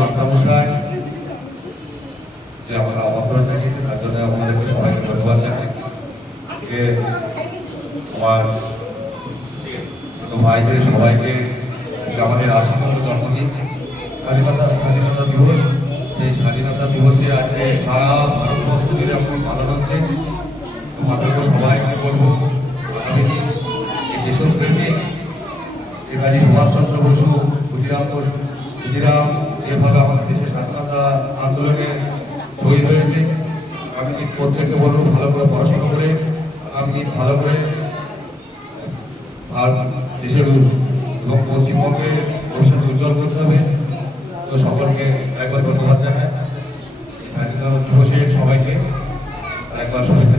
মাস্টারমশাই যে আমরা আমন্ত্রণ থাকি, তার জন্য আমাদেরকে সবাইকে ধন্যবাদ জানাই। আজকে আমার ভাইদের সবাইকে আমাদের ৮০তম জন্মদিন, স্বাধীনতা দিবস। সেই স্বাধীনতা দিবসে আজকে সারা ভারতবর্ষ জুড়ে এখন পালন হচ্ছে। তোমাদেরকে সবাইকে বলবো আগামী দিন এই দেশপ্রেমে নেতাজি সুভাষচন্দ্র বসু, ক্ষুদিরাম এভাবে আমাদের দেশের স্বাধীনতা আন্দোলনে শহীদ হয়েছে। আগামী দিন প্রত্যেককে বলবো ভালো করে পড়াশোনা করে আগামী দিন ভালো করে আর দেশের এবং পশ্চিমবঙ্গে ভবিষ্যৎ উজ্জ্বল করতে হবে। তো সকলকে একবার ধন্যবাদ জানাই। এই স্বাধীনতা দিবসে সবাইকে একবার শুভেচ্ছা।